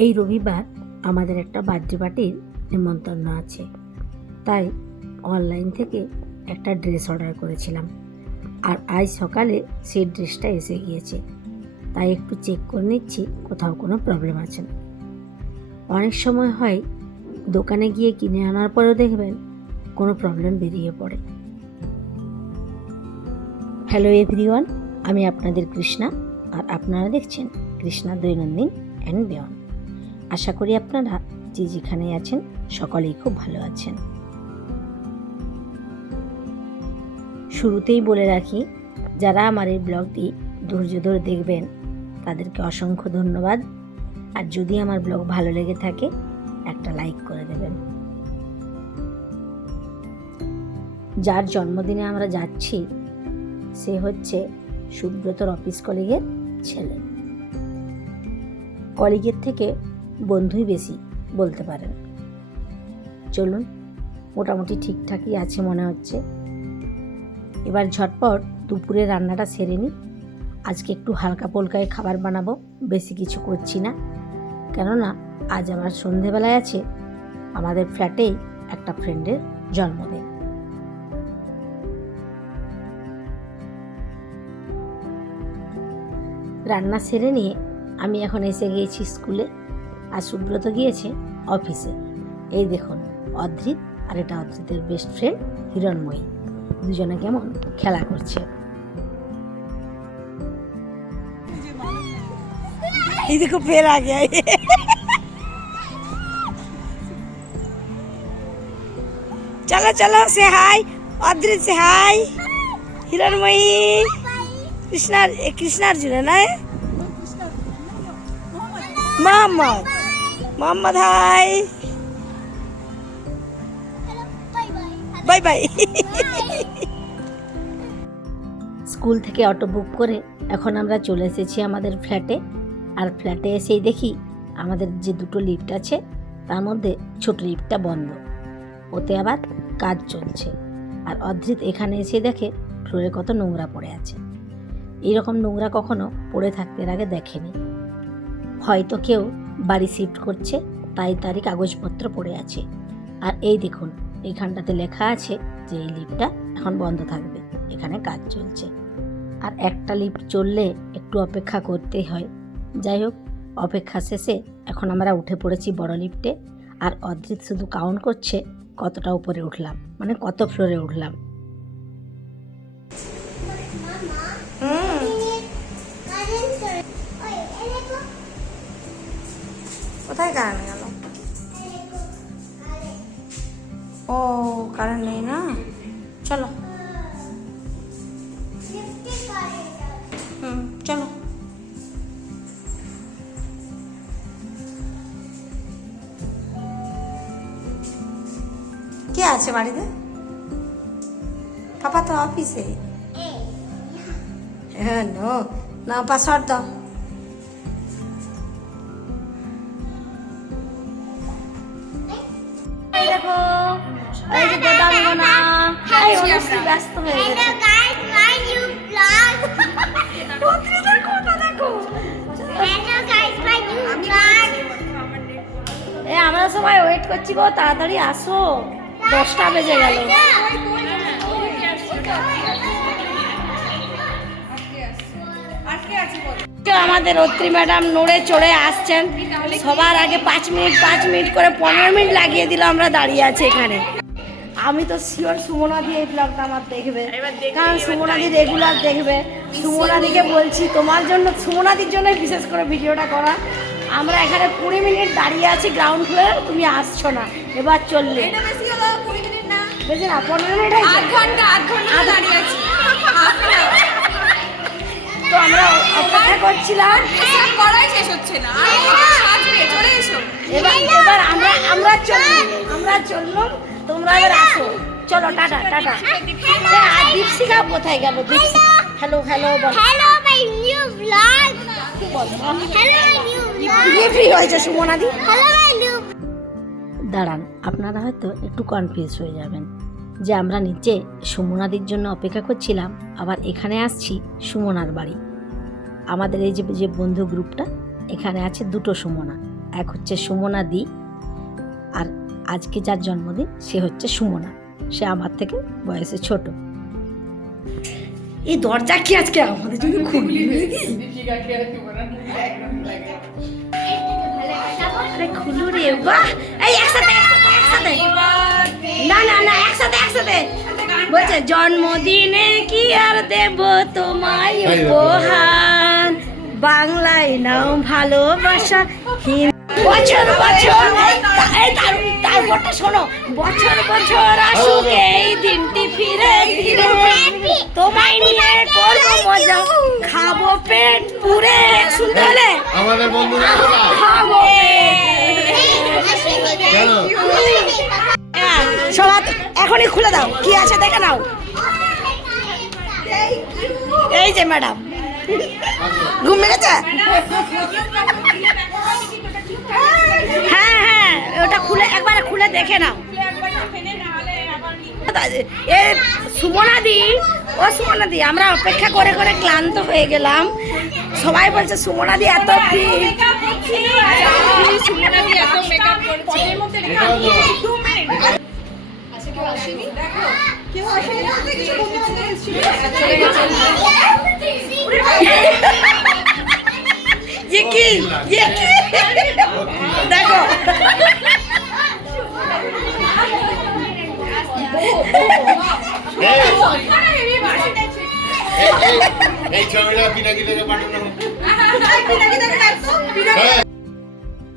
এই রবিবার আমাদের একটা বার্থডে পার্টির নিমন্ত্রণ আছে, তাই অনলাইন থেকে একটা ড্রেস অর্ডার করেছিলাম। আর আজ সকালে সেই ড্রেসটা এসে গিয়েছে, তাই একটু চেক করে নিচ্ছি কোথাও কোনো প্রবলেম আছে না। অনেক সময় হয় দোকানে গিয়ে কিনে আনার পরেও দেখবেন কোনো প্রবলেম বেরিয়ে পড়ে। হ্যালো এভরিওয়ান, আমি আপনাদের কৃষ্ণা, আর আপনারা দেখছেন কৃষ্ণা দৈনন্দিন অ্যান্ড বিয়ন্ড। আশা করি আপনারা যে যেখানে আছেন সকলেই খুব ভালো আছেন। শুরুতেই বলে রাখি, যারা আমার এই ব্লগটি ধৈর্য ধরে দেখবেন তাদেরকে অসংখ্য ধন্যবাদ। আর যদি আমার ব্লগ ভালো লেগে থাকে একটা লাইক করে দেবেন। যার জন্মদিনে আমরা যাচ্ছি সে হচ্ছে সুব্রতর অফিস কলিগের ছেলে। কলিগের থেকে বন্ধুই বেশি বলতে পারেন। চলুন, মোটামুটি ঠিকঠাকই আছে মনে হচ্ছে। এবার ঝটপট দুপুরে রান্নাটা সেরে নিই। আজকে একটু হালকা পোলকায় খাবার বানাবো, বেশি কিছু করছি না। কেননা আজ আমার সন্ধেবেলায় আছে আমাদের ফ্ল্যাটেই একটা ফ্রেন্ডের জন্মদিন। রান্না সেরে নিয়ে আমি এখন এসে গিয়েছি স্কুলে, আর সুব্রত গিয়েছে অফিসে। এই দেখুন অদ্রিত, আর এটা অদ্রিতের বেস্ট ফ্রেন্ড হিরণময়ী, দুজনে কেমন খেলা করছে। এই দেখো ফের আ গয়া। চলো চলো, say hi Adrit, say hi Hiranmayee. Krishnarjun না Mohammad, Mohammad hi, bye bye. School থেকে অটো বুক করে এখন আমরা চলে এসেছি আমাদের ফ্ল্যাটে। আর ফ্ল্যাটে এসেই দেখি আমাদের যে দুটো লিফট আছে তার মধ্যে ছোট লিফটটা বন্ধ, ওতে আবার কাজ চলছে। আর অদ্রিত এখানে এসে দেখে ফ্লোরে কত নোংরা পড়ে আছে। এইরকম নোংরা কখনো পড়ে থাকতে এর আগে দেখেনি। হয়তো কেউ বাড়ি শিফট করছে, তাই তারই কাগজপত্র পড়ে আছে। আর এই দেখুন এইখানটাতে লেখা আছে যে এই লিফটটা এখন বন্ধ থাকবে, এখানে কাজ চলছে। আর একটা লিফট চললে একটু অপেক্ষা করতেই হয়। যাই হোক, অপেক্ষা শেষে এখন আমরা উঠে পড়েছি বড় লিফটে। আর অদ্রিত শুধু কাউন্ট করছে কতটা উপরে উঠলাম, মানে কত ফ্লোরে উঠলাম। কোথায় কারেন্ট গেল? ও কারেন্ট নেই না, চলো চলো। কে আছে বাড়িতে? পাপা তো অফিসে। হ্যাঁ নো না, পাসওয়ার্ড দাও। দেখো এই যে বেদাঙ্গনা, এই অনুশ্রী ব্যস্ত হয়ে গেছে। আমরা সবাই ওয়েট করছি গো, তাড়াতাড়ি আসো, 10টা বেজে গেল। আমাদের অত্রি ম্যাডাম নড়ে চড়ে আসছেন। সবার আগে 5 মিনিট করে 15 মিনিট লাগিয়ে দিল আমরা দাঁড়িয়ে আছি এখানে। আমি তো শিওর সুমনাদি এই ব্লগটা আমার দেখবে, কারণ সুমনাদি রেগুলার দেখবে। সুমনাদিকে বলছি তোমার জন্য, সুমনাদির জন্য বিশেষ করে ভিডিওটা করা। আমরা এখানে 20 মিনিট দাঁড়িয়ে আছি গ্রাউন্ড ফ্লোরে, তুমি আসছো না। এবার চললে বেশি না, 15 মিনিট, 8 ঘন্টা দাঁড়িয়ে আছি। তো আমরা অপেক্ষা করছিলাম, এবার আমরা চললাম, তোমরা এবার আসো। চলো টাটা টাটা। আর দীপশিকা কোথায় গেল? দীপশিকা হ্যালো হ্যালো বল। Hello my new blog. Hello my new blog. Free হয়েছে সুমনাদি। Hello my new. দাঁড়ান, আপনারা হয়তো একটু কনফিউজ হয়ে যাবেন যে আমরা নিচে সুমনাদির জন্য অপেক্ষা করছিলাম, আবার এখানে আসছি সুমনার বাড়ি। আমাদের এই যে বন্ধু গ্রুপটা, এখানে আছে দুটো সুমনা, এক হচ্ছে সুমনা দি, আর আজকে যার জন্মদিন সে হচ্ছে সুমনা, সে আমার থেকে বয়সে ছোট। এই দরজা কি আজকে আমাদের জন্য খুবই খুলু রে, বাহ! এই একসাথে না না না, একসাথে বলছে জন্মদিনে কি আর দেব তোমায় উপহার, বাংলায় নাও ভালোবাসা, বছর বছর তারপরটা শোনো, বছর বছর আসুক এই দিনটি ফিরে ফিরে, তোমায় নিয়ে করবো মজা, খাবো পেট পুরে। শুনতে হলে আমাদের বন্ধুরা খাবো সবাই এখনই খুলে দাও, কি আছে দেখে নাও। এই যে ম্যাডাম ঘুম গেছে। হ্যাঁ, ওটা খুলে একবার খুলে দেখে নাও। এ সুমনা দি, আমরা অপেক্ষা করে করে ক্লান্ত হয়ে গেলাম। সবাই বলছে সুমনা দি এত দেখো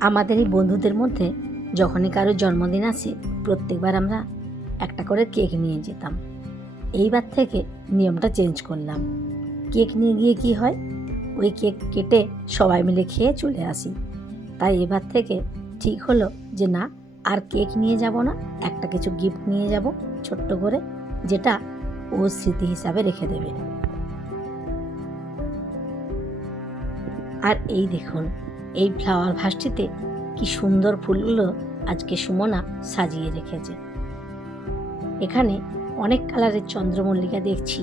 আমাদের এই বন্ধুদের মধ্যে যখনই কারো জন্মদিন আসে প্রত্যেকবার আমরা একটা করে কেক নিয়ে যেতাম। এইবার থেকে নিয়মটা চেঞ্জ করলাম। কেক নিয়ে গিয়ে কি হয়, ওই কেক কেটে সবাই মিলে খেয়ে চলে আসি। তাই এবার থেকে ঠিক হলো যে না, আর কেক নিয়ে যাব না, একটা কিছু গিফট নিয়ে যাব ছোট্ট করে, যেটা ও স্মৃতি হিসাবে রেখে দেবে। আর এই দেখুন, এই ফ্লাওয়ার ভাসটিতে কি সুন্দর ফুলগুলো আজকে সুমনা সাজিয়ে রেখেছে। এখানে অনেক কালারের চন্দ্রমল্লিকা দেখছি,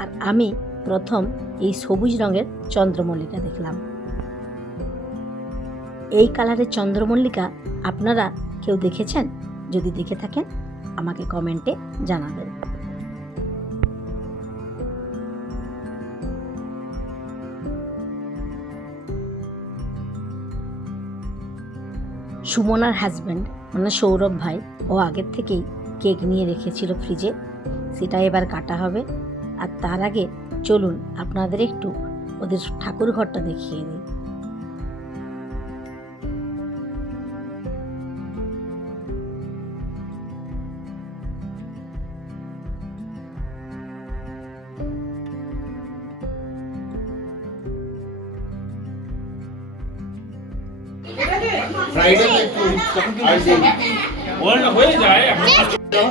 আর আমি প্রথম এই সবুজ রঙের চন্দ্রমল্লিকা দেখলাম। এই কালারের চন্দ্রমল্লিকা আপনারা কেউ দেখেছেন? যদি দেখে থাকেন আমাকে কমেন্টে জানাবেন। সুমনার হাজব্যান্ড মানে সৌরভ ভাই, ও আগের থেকেই কেক নিয়ে রেখেছিল ফ্রিজে, সেটা এবার কাটা হবে। আর তার আগে চলুন আপনাদের একটু ওদের ঠাকুর ঘরটা দেখিয়ে দিই।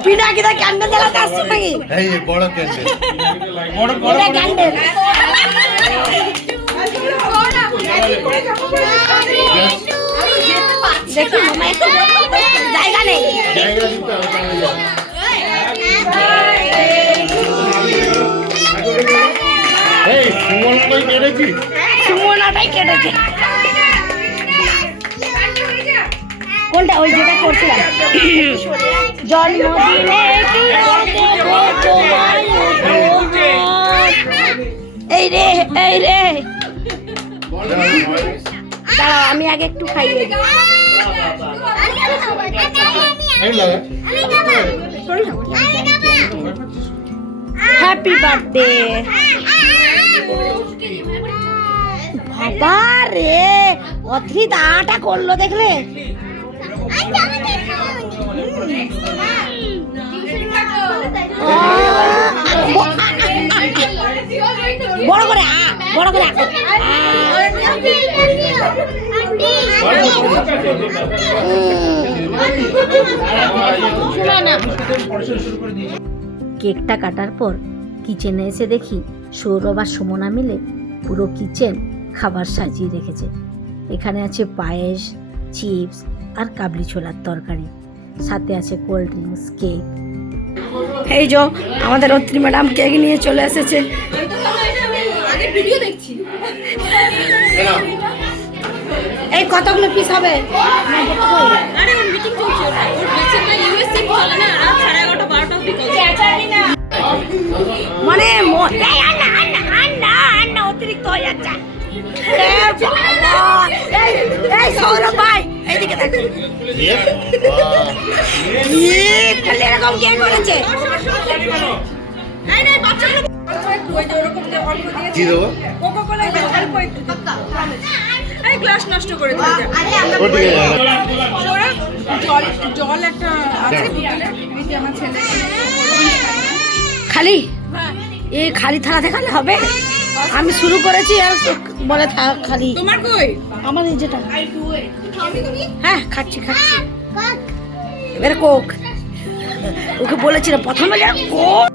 পিনাকিদা ক্যান্ডেল জ্বালাতে আসছে নাকি? এই বড় ক্যান্ডেল, এটা ক্যান্ডেল। দেখি মামা একটু জায়গা নেই। এই সুমনাটাই কেটেছি, সুমনাটাই কেটেছে। কোনটা? ওই যেটা করছিলাম, জন্মদিনে কি দেব তোমায় উপহার। এই রে দাঁড়াও, আমি আগে একটু খাইয়ে দিই। Happy birthday. বাবা রে, অথি দাঁটা করলো দেখলে? বড় করে কেকটা কাটার পর কিচেনে এসে দেখি সৌরভ আর সুমনা মিলে পুরো কিচেন খাবার সাজিয়ে রেখেছে। এখানে আছে পায়েস, চিপস আর কাবলি ছোলার তরকারি, সাথে আছে কোল্ড ড্রিঙ্কস, কেক। এই যে আমাদের অত্রি ম্যাডাম কেক নিয়ে চলে এসেছে। এই কতগুলো পিস হবে? আরে ওর মিটিং চলছে, ওর বেসিক্যালি ইউএসএ চলে না, রাত 11:30 12টা অবধি চলছে। মানে আন্না অতিরিক্ত হয়ে যাচ্ছে। এই সৌরভ ভাই এইদিকে দেখো, এরকম কে করেছে? এই নাই বাচ্চাগুলো ওই যে ওরকম যে অল্প দিয়েছে কি দেবো? কোকোকোলা দিয়ে অল্প একটু দিতে। এই গ্লাস নষ্ট করে দিতে। ও ঠিক আছে। জল জল একটা আছে বোতলে, এই যে আমার ছেলে খালি এই খালি থালা দেখালে হবে? আমি শুরু করেছি আর বলে থাক খালি। তোমার কই? আমার এই যেটা, হ্যাঁ খাচ্ছি। এবারে কোক, ওকে বলেছিল প্রথমে যা কোক,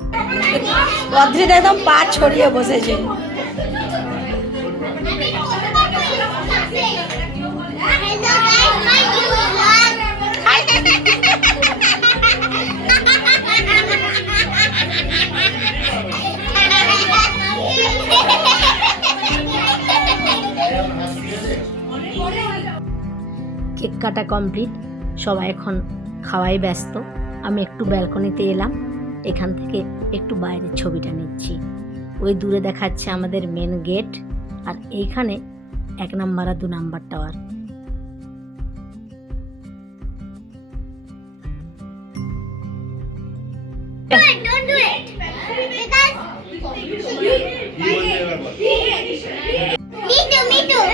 অদ্রিত একদম পা ছড়িয়ে বসেছে। কেক কাটা কমপ্লিট, সবাই এখন খাওয়াই ব্যস্ত। আমি একটু ব্যালকনিতে এলাম, এখান থেকে একটু বাইরের ছবিটা নিচ্ছি। ওই দূরে দেখাচ্ছে আমাদের মেন গেট, আর এইখানে 1 নাম্বার আর 2 number tower. Don't do it. Because me too.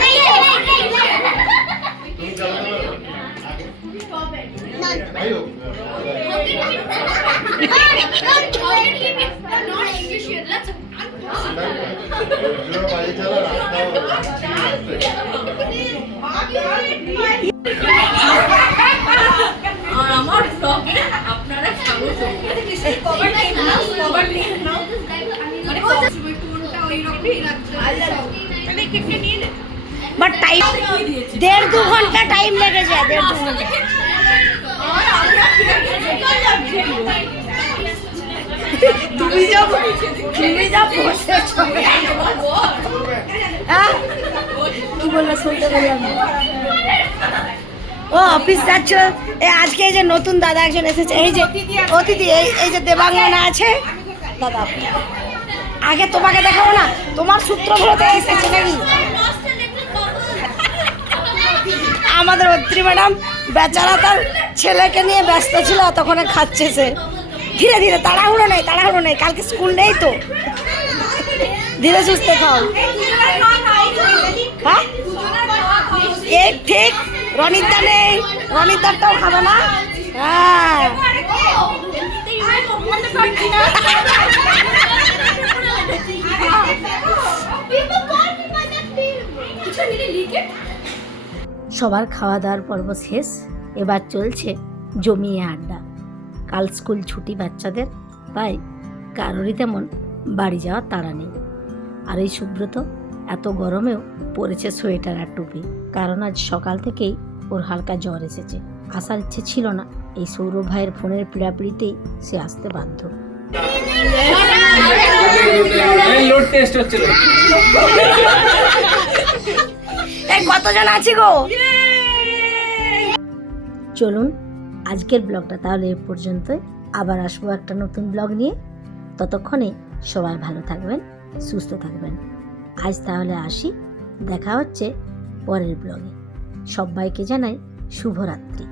আর আমার ব্লগে আপনারা স্বাগত। Cover like now. মানে কোনটা ওই রকমই রাখতে হবে। তাহলে কেকটা নিয়ে নে। বাট টাইম 1.5-2 ঘন্টা টাইম লেগে যায়, 1.5-2 ঘন্টা। আর আমরা তুমি যা বসেছো, হ্যাঁ কি বললো শুনতে পেলাম না। ও অফিস যাচ্ছ? আজকে এই যে নতুন দাদা একজন এসেছে, এই যে অতিথি, এই যে দেবাঙ্গনা আছে দাদা। আগে তোমাকে দেখাবো না, তোমার সূত্রগুলোতে এসেছে নাকি? আমাদের অত্রি ম্যাডাম বেচারা তার ছেলেকে নিয়ে ব্যস্ত ছিল, তখন খাচ্ছে সে। ধীরে ধীরে, তাড়াহুড়ো নেই, কালকে স্কুল নেই তো, ধীরে সুস্থে খাও। হ্যাঁ এই ঠিক, রনিতা নেই, রনিতারটাও খাবে না। হ্যাঁ সবার খাওয়া দাওয়ার পর্ব শেষ, এবার চলছে জমিয়ে আড্ডা। কাল স্কুল ছুটি বাচ্চাদের, তাই কারোরই তেমন বাড়ি যাওয়ার তাড়া নেই। আর এই সুব্রত এত গরমেও পরেছে সোয়েটার আর টুপি, কারণ আজ সকাল থেকেই ওর হালকা জ্বর এসেছে। আসার ইচ্ছে ছিল না, এই সৌরভ ভাইয়ের ফোনের পিড়াপিড়িতেই সে আসতে বাধ্য। লোড টেস্ট হচ্ছিল। এই কতজন আছি গো? চলুন আজকের ব্লগটা তাহলে এ পর্যন্তই, আবার আসবো একটা নতুন ব্লগ নিয়ে। ততক্ষণে সবাই ভালো থাকবেন, সুস্থ থাকবেন। আজ তাহলে আসি, দেখা হচ্ছে পরের ব্লগে। সবাইকে জানাই শুভরাত্রি।